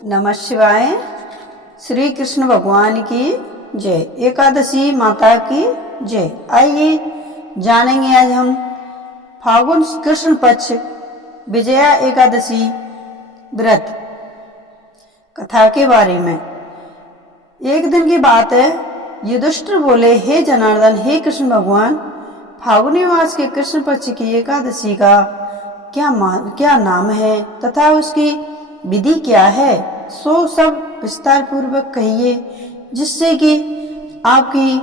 नमः शिवाय। श्री कृष्ण भगवान की जय। एकादशी माता की जय। आइए जानेंगे आज हम फाल्गुन कृष्ण पक्ष विजया एकादशी व्रत कथा के बारे में। एक दिन की बात है, युधिष्ठिर बोले, हे जनार्दन, हे कृष्ण भगवान, फाल्गुनी मास के कृष्ण पक्ष की एकादशी का क्या नाम है तथा उसकी विधि क्या है, सो सब विस्तार पूर्वक कहिए, जिससे कि आपकी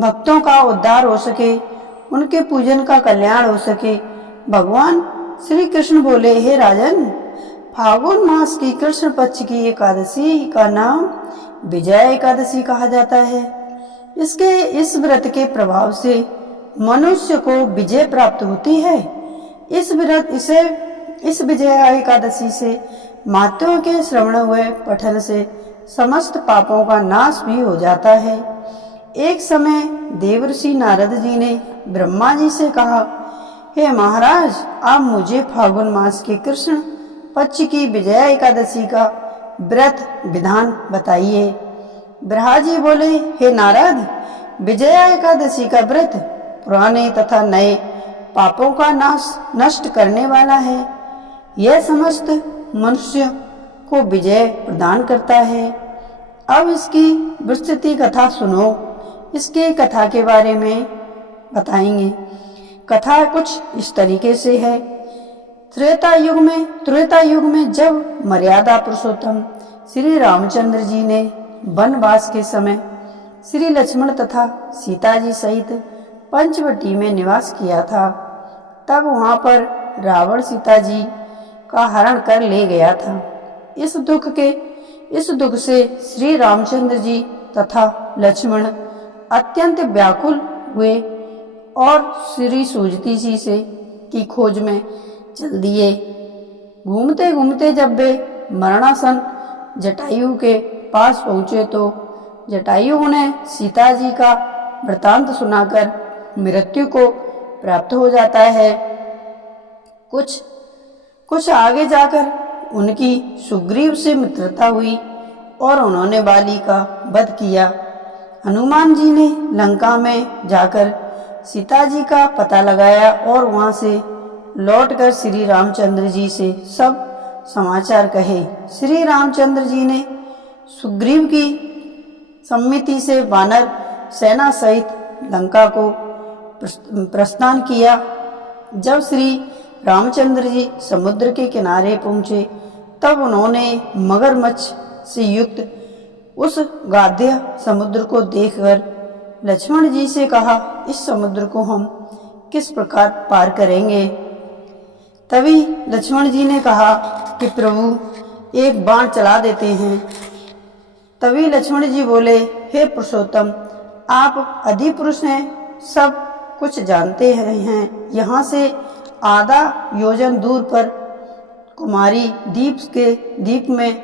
भक्तों का उद्धार हो सके, उनके पूजन का कल्याण हो सके। भगवान श्री कृष्ण बोले, हे राजन, फाल्गुन मास की कृष्ण पक्ष की एकादशी का नाम विजया एकादशी कहा जाता है। इस व्रत के प्रभाव से मनुष्य को विजय प्राप्त होती है। इस विजया एकादशी से महात्म्यों के श्रवण हुए पठन से समस्त पापों का नाश भी हो जाता है। एक समय देवर्षि नारद जी ने ब्रह्मा जी से कहा, हे महाराज, आप मुझे फाल्गुन मास के कृष्ण पक्ष की विजया एकादशी का व्रत विधान बताइए। ब्रह्मा जी बोले, हे नारद, विजया एकादशी का व्रत पुराने तथा नए पापों का नष्ट करने वाला है। यह समस्त मनुष्य को विजय प्रदान करता है। अब इसकी विस्तृत कथा सुनो। इसके कथा के बारे में बताएंगे। कथा कुछ इस तरीके से है। त्रेता युग में जब मर्यादा पुरुषोत्तम श्री रामचंद्र जी ने वनवास के समय श्री लक्ष्मण तथा सीता जी सहित पंचवटी में निवास किया था, तब वहां पर रावण सीता जी का हरण कर ले गया था। इस दुख से श्री रामचंद्र जी तथा लक्ष्मण अत्यंत व्याकुल हुए और श्री सूजती जी से की खोज में चल दिए। घूमते घूमते जब वे मरणासन जटायु के पास पहुंचे तो जटायु उन्हें सीता जी का वृतांत सुनाकर मृत्यु को प्राप्त हो जाता है। कुछ आगे जाकर उनकी सुग्रीव से मित्रता हुई और उन्होंने बाली का वध किया। हनुमान जी ने लंका में जाकर सीता जी का पता लगाया और वहां से लौटकर श्री रामचंद्र जी से सब समाचार कहे। श्री रामचंद्र जी ने सुग्रीव की सम्मति से वानर सेना सहित लंका को प्रस्थान किया। जब श्री रामचंद्र जी समुद्र के किनारे पहुंचे, तब उन्होंने मगरमच्छ से युक्त उस गाद्य समुद्र को देखकर लक्ष्मण जी से कहा, इस समुद्र को हम किस प्रकार पार करेंगे। तभी लक्ष्मण जी ने कहा कि प्रभु, एक बाण चला देते हैं। तभी लक्ष्मण जी बोले, हे पुरुषोत्तम, आप अधिपुरुष हैं, सब कुछ जानते हैं। यहाँ से आधा योजन दूर पर कुमारी द्वीप में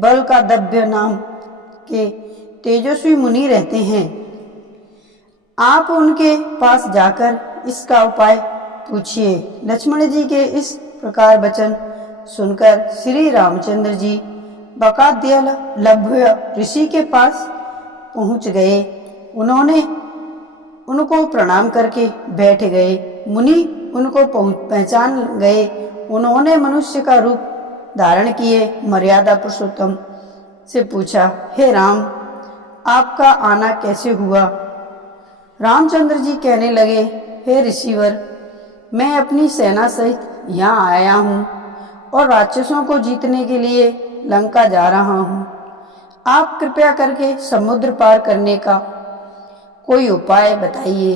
बल का दभ्य नाम के तेजस्वी मुनि रहते हैं। आप उनके पास जाकर इसका उपाय पूछिए। लक्ष्मण जी के इस प्रकार वचन सुनकर श्री रामचंद्र जी बकाद्यलभ्य ऋषि के पास पहुंच गए। उन्होंने उनको प्रणाम करके बैठ गए। मुनि उनको पहचान गए। उन्होंने मनुष्य का रूप धारण किए मर्यादा पुरुषोत्तम से पूछा, हे राम, आपका आना कैसे हुआ। रामचंद्र जी कहने लगे, हे ऋषिवर, मैं अपनी सेना सहित यहाँ आया हूँ और राक्षसों को जीतने के लिए लंका जा रहा हूँ। आप कृपया करके समुद्र पार करने का कोई उपाय बताइए।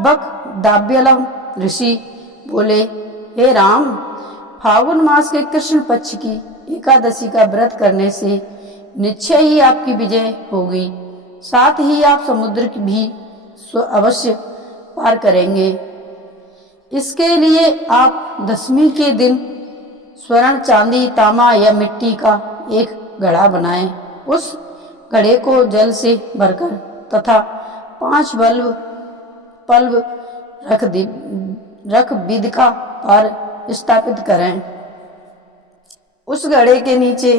बकदाभ्यलम ऋषि बोले, हे राम, फाल्गुन मास के कृष्ण पक्ष की एकादशी का व्रत करने से निश्चय ही आपकी विजय होगी, साथ ही आप समुद्र की भी अवश्य पार करेंगे। इसके लिए आप दशमी के दिन स्वर्ण, चांदी, तांबा या मिट्टी का एक घड़ा बनाएं। उस घड़े को जल से भरकर तथा 5 पल्ब रख विदिका पर स्थापित करें उस घड़े के नीचे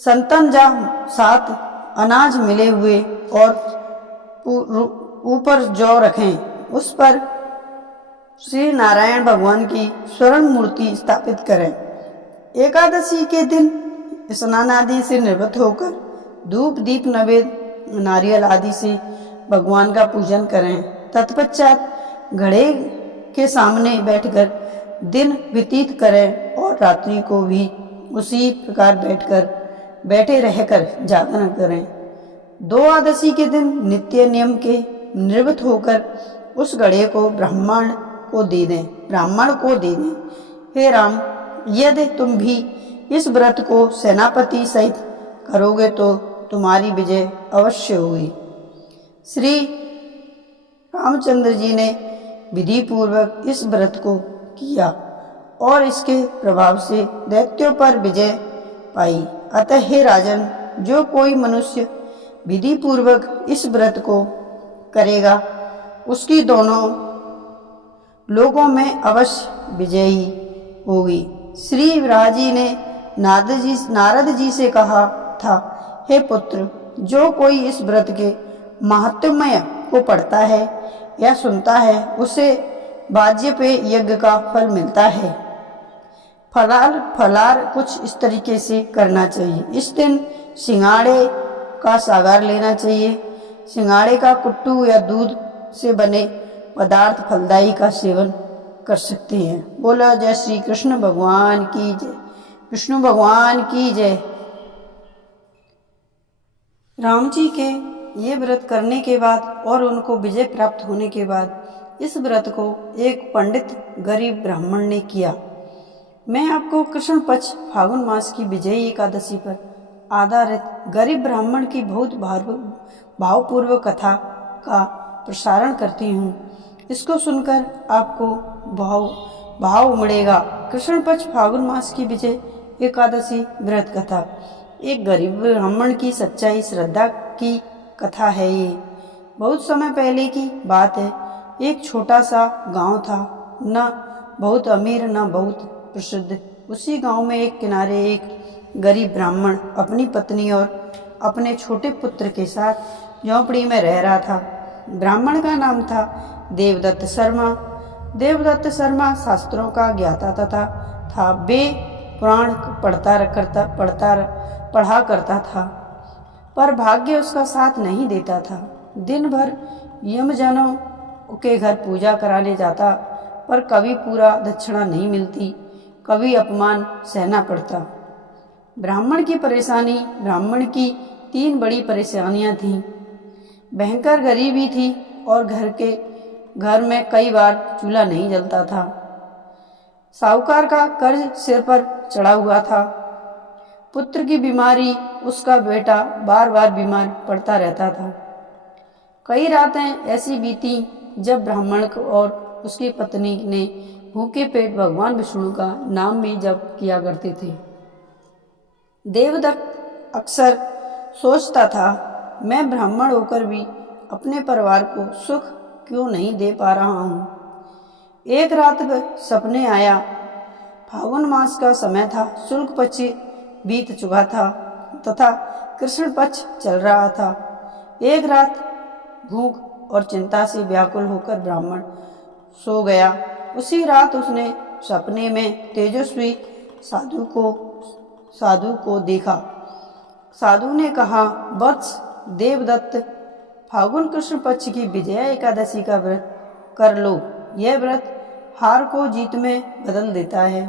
संतन जा 7 अनाज मिले हुए और ऊपर जौ रखें। उस पर श्री नारायण भगवान की स्वर्ण मूर्ति स्थापित करें। एकादशी के दिन स्नान आदि से निवृत्त होकर धूप दीप नैवेद्य नारियल आदि से भगवान का पूजन करें। तत्पश्चात घड़े के सामने बैठकर दिन व्यतीत करें और रात्रि को भी उसी प्रकार बैठे रहकर जागरण करें। द्वादशी के दिन नित्य नियम के निवृत्त होकर उस घड़े को ब्राह्मण को दे दें। हे राम, यदि तुम भी इस व्रत को सेनापति सहित करोगे तो तुम्हारी विजय अवश्य होगी। श्री रामचंद्र जी ने विधि पूर्वक इस व्रत को किया और इसके प्रभाव से दैत्यों पर विजय पाई। अतः हे राजन, जो कोई मनुष्य विधि पूर्वक इस व्रत को करेगा उसकी दोनों लोकों में अवश्य विजयी होगी। श्री विराजी ने नारद जी से कहा था, हे पुत्र, जो कोई इस व्रत के महात्म्य को पढ़ता है या सुनता है उसे वाजपेय यज्ञ का फल मिलता है। फलार कुछ इस तरीके से करना चाहिए। इस दिन सिंगाड़े का सागर लेना चाहिए। सिंगाड़े का कुट्टू या दूध से बने पदार्थ फलदायी का सेवन कर सकते हैं। बोला जय श्री कृष्ण भगवान की जय। विष्णु भगवान की जय। राम जी के ये व्रत करने के बाद और उनको विजय प्राप्त होने के बाद इस व्रत को एक पंडित गरीब ब्राह्मण ने किया। मैं आपको कृष्ण पक्ष फागुन मास की विजयी एकादशी पर आधारित गरीब ब्राह्मण की बहुत भावपूर्वक कथा का प्रसारण करती हूँ। इसको सुनकर आपको भाव उमड़ेगा। कृष्ण पक्ष फागुन मास की विजय एकादशी व्रत कथा एक गरीब ब्राह्मण की सच्चाई श्रद्धा की कथा है। ये बहुत समय पहले की बात है। एक छोटा सा गांव था, न बहुत अमीर न बहुत प्रसिद्ध। उसी गांव में एक किनारे एक गरीब ब्राह्मण अपनी पत्नी और अपने छोटे पुत्र के साथ झोंपड़ी में रह रहा था। ब्राह्मण का नाम था देवदत्त शर्मा। देवदत्त शर्मा शास्त्रों का ज्ञाता था। वे पुराण पढ़ा करता था, पर भाग्य उसका साथ नहीं देता था। दिन भर यमजनों के घर पूजा कराने जाता, पर कभी पूरा दक्षिणा नहीं मिलती, कभी अपमान सहना पड़ता। ब्राह्मण की 3 बड़ी परेशानियां थीं। भयंकर गरीबी थी और घर में कई बार चूल्हा नहीं जलता था। साहूकार का कर्ज सिर पर चढ़ा हुआ था। पुत्र की बीमारी, उसका बेटा बार बार बीमार पड़ता रहता था। कई रातें ऐसी बीती जब ब्राह्मण और उसकी पत्नी ने भूखे पेट भगवान विष्णु का नाम भी जप किया करते थे। देवदत्त अक्सर सोचता था, मैं ब्राह्मण होकर भी अपने परिवार को सुख क्यों नहीं दे पा रहा हूँ। एक रात सपने आया। फागुन मास का समय था। शुक्ल पक्ष बीत चुका था तथा कृष्ण पक्ष चल रहा था। एक रात भूख और चिंता से व्याकुल होकर ब्राह्मण सो गया। उसी रात उसने सपने में तेजस्वी साधु को देखा। साधु ने कहा, वत्स देवदत्त, फागुन कृष्ण पक्ष की विजया एकादशी का व्रत कर लो। यह व्रत हार को जीत में बदल देता है।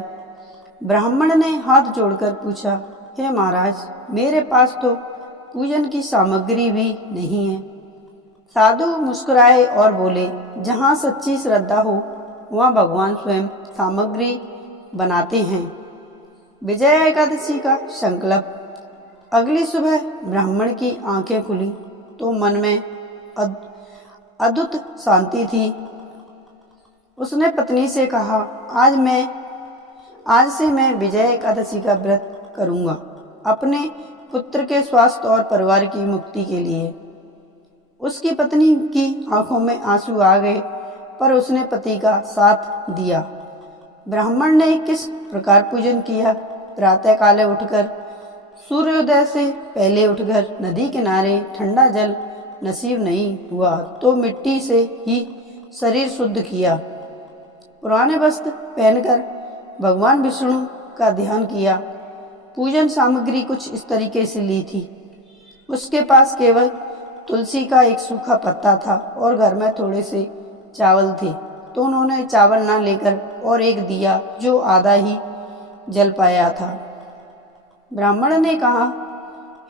ब्राह्मण ने हाथ जोड़कर पूछा, हे महाराज, मेरे पास तो पूजन की सामग्री भी नहीं है। साधु मुस्कुराए और बोले, जहाँ सच्ची श्रद्धा हो वहाँ भगवान स्वयं सामग्री बनाते हैं। विजया एकादशी का संकल्प। अगली सुबह ब्राह्मण की आंखें खुली तो मन में अद्भुत शांति थी। उसने पत्नी से कहा, आज से मैं विजया एकादशी का व्रत करूंगा, अपने पुत्र के स्वास्थ्य और परिवार की मुक्ति के लिए। उसकी पत्नी की आंखों में आंसू आ गए, पर उसने पति का साथ दिया। ब्राह्मण ने किस प्रकार पूजन किया प्रातःकाले उठकर, सूर्योदय से पहले उठकर नदी किनारे ठंडा जल नसीब नहीं हुआ तो मिट्टी से ही शरीर शुद्ध किया। पुराने वस्त्र पहनकर भगवान विष्णु का ध्यान किया। पूजन सामग्री कुछ इस तरीके से ली थी। उसके पास केवल तुलसी का एक सूखा पत्ता था और घर में थोड़े से चावल थे, तो उन्होंने चावल ना लेकर और एक दिया जो आधा ही जल पाया था। ब्राह्मण ने कहा,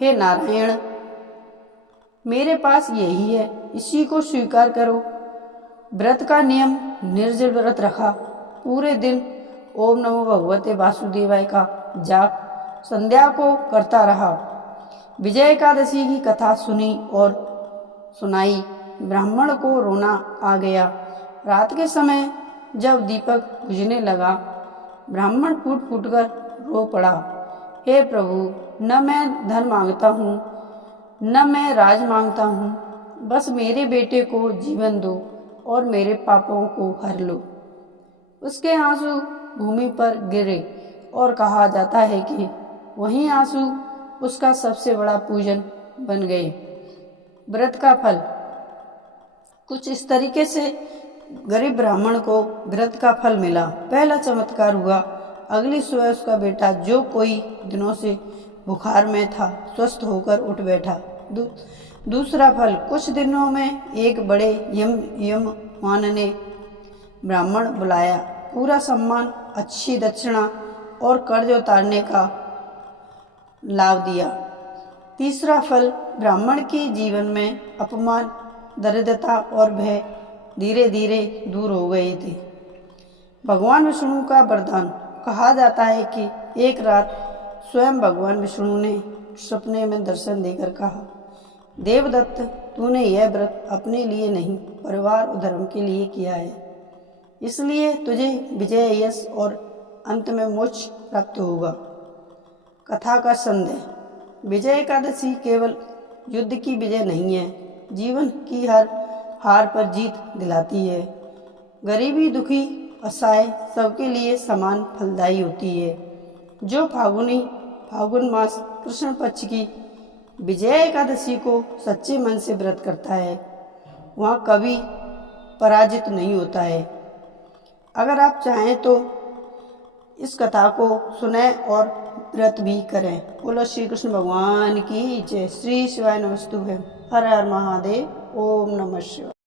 हे नारायण, मेरे पास यही है, इसी को स्वीकार करो। व्रत का नियम निर्जल व्रत रखा। पूरे दिन ओम नमो भगवते वासुदेवाय का जाप संध्या को करता रहा। विजय एकादशी की कथा सुनी और सुनाई। ब्राह्मण को रोना आ गया। रात के समय जब दीपक बुझने लगा, ब्राह्मण फूट फूट कर रो पड़ा। हे प्रभु, न मैं धन मांगता हूँ, न मैं राज मांगता हूँ, बस मेरे बेटे को जीवन दो और मेरे पापों को हर लो। उसके आंसू भूमि पर गिरे और कहा जाता है कि वही आंसू उसका सबसे बड़ा पूजन बन गए। व्रत का फल कुछ इस तरीके से गरीब ब्राह्मण को व्रत का फल मिला। पहला चमत्कार हुआ, अगली सुबह उसका बेटा जो कोई दिनों से बुखार में था स्वस्थ होकर उठ बैठा। दूसरा फल, कुछ दिनों में एक बड़े यमवान ने ब्राह्मण बुलाया। पूरा सम्मान, अच्छी दक्षिणा और कर्ज उतारने का लाभ दिया। तीसरा फल, ब्राह्मण के जीवन में अपमान, दरिद्रता और भय धीरे धीरे दूर हो गए थे। भगवान विष्णु का वरदान, कहा जाता है कि एक रात स्वयं भगवान विष्णु ने सपने में दर्शन देकर कहा, देवदत्त, तूने यह व्रत अपने लिए नहीं परिवार और धर्म के लिए किया है, इसलिए तुझे विजय, यश और अंत में मोक्ष प्राप्त होगा। कथा का संदेश, विजय एकादशी केवल युद्ध की विजय नहीं है, जीवन की हर हार पर जीत दिलाती है। गरीबी, दुखी, असहाय सबके लिए समान फलदायी होती है। जो फागुन मास कृष्ण पक्ष की विजय एकादशी को सच्चे मन से व्रत करता है, वहाँ कभी पराजित नहीं होता है। अगर आप चाहें तो इस कथा को सुने और व्रत भी करें। बोलो श्री कृष्ण भगवान की जय। श्री शिवाय नमस्तुभ्यं। हर हर महादेव। ओम नमः शिवाय।